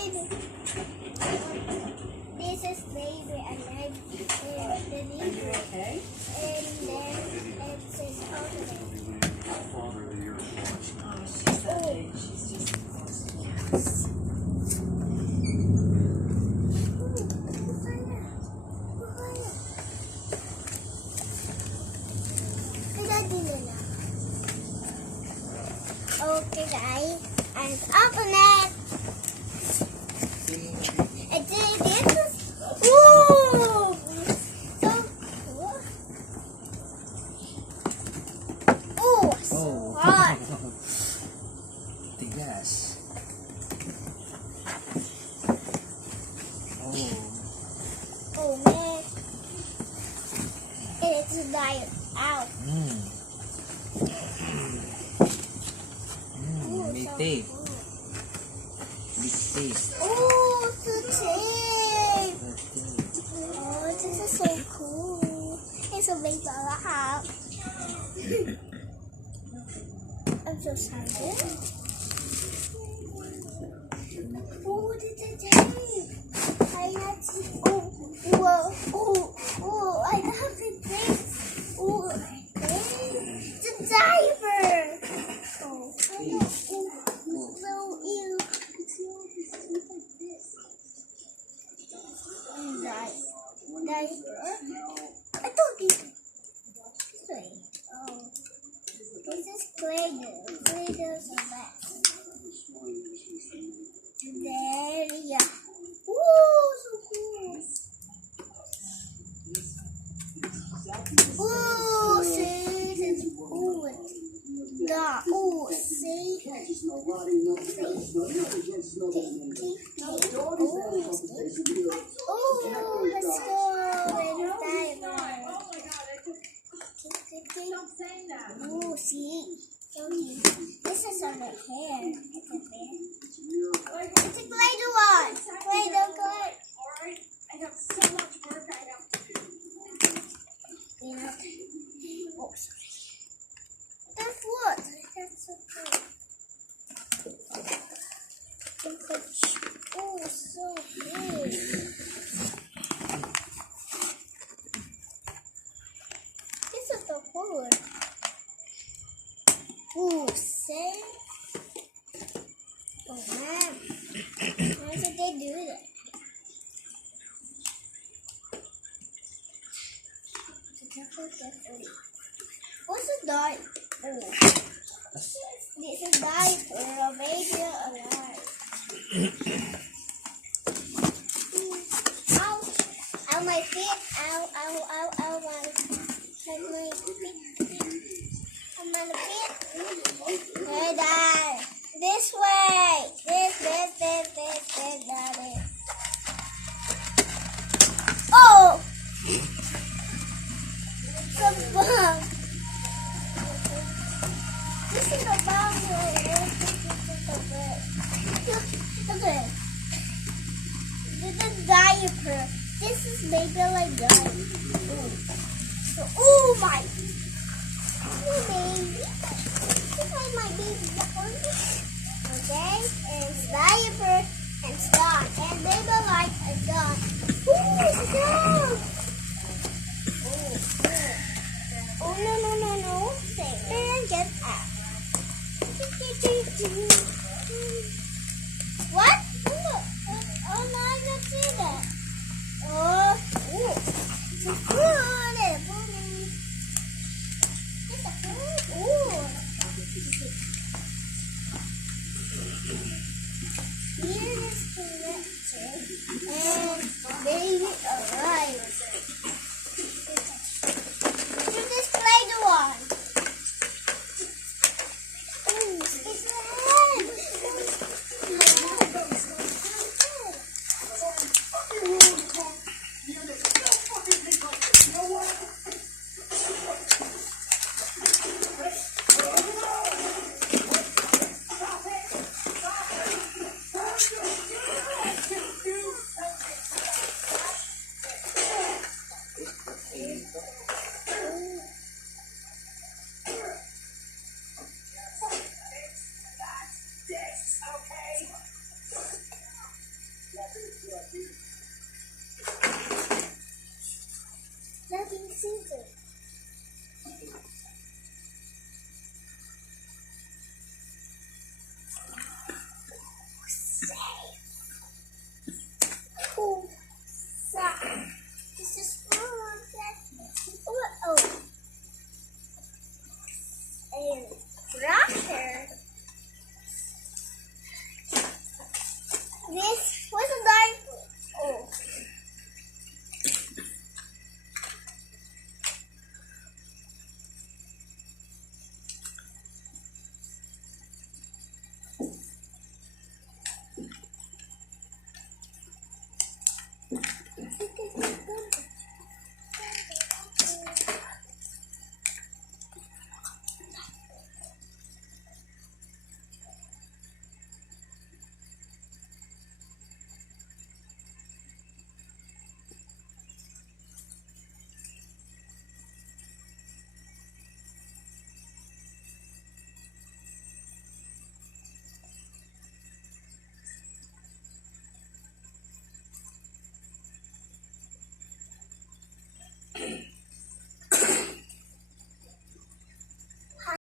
baby. This is baby and then the neighbor. Okay. And then it says ultimate. Oh, she's that big. She's just Yes. Okay guys, and open it. And then this is ooh, so cool. Ooh, so hot. Tigas. Oh. Oh man, it's dying out. May So tape. cool. Big tape. Oh, the tape. The tape. Oh, this is so cool. It's a big ball. I'm so excited. Oh, the tape. I have to. Oh, whoa. Oh, I have to think. Oh, the diaper. Oh, I know. Oh, so ew. Diaper. I thought this way. Oh, this is Play-Doh. Play-Doh's the best. There, yeah. Ooh, so cool. Ooh, see, this ooh, ooh, see, ooh, let's go and dive. Ooh, see, this is on the hair. It's a bear. It's a Play-Doh one. Play-Doh clay. Alright, I have so much work I have to do. Yeah. Oh, sorry. That's what? That's so cool. Oh, so big. This is the wood. Ooh, see? Oh, man. Why did they do that? What's a diaper? This is diaper, a baby alive. Ow! Ow, my feet! Ow, ow, ow, ow, my feet! On my feet! Hey, Dad! This way! This, Daddy! Oh! The bomb! This is the bomb. Look at it. This is diaper. This is baby like diaper. So, oh my! Oh baby. This is my baby. Okay, and it's diaper and dog. And baby like a dog. Ooh, it's a dog! Oh, no. Say, and get out. What? Oh, no, I don't see that. Oh, ooh. It's a food. It's a food. Ooh. Here is the lecture. And baby arrives. Nothing scissors. Say.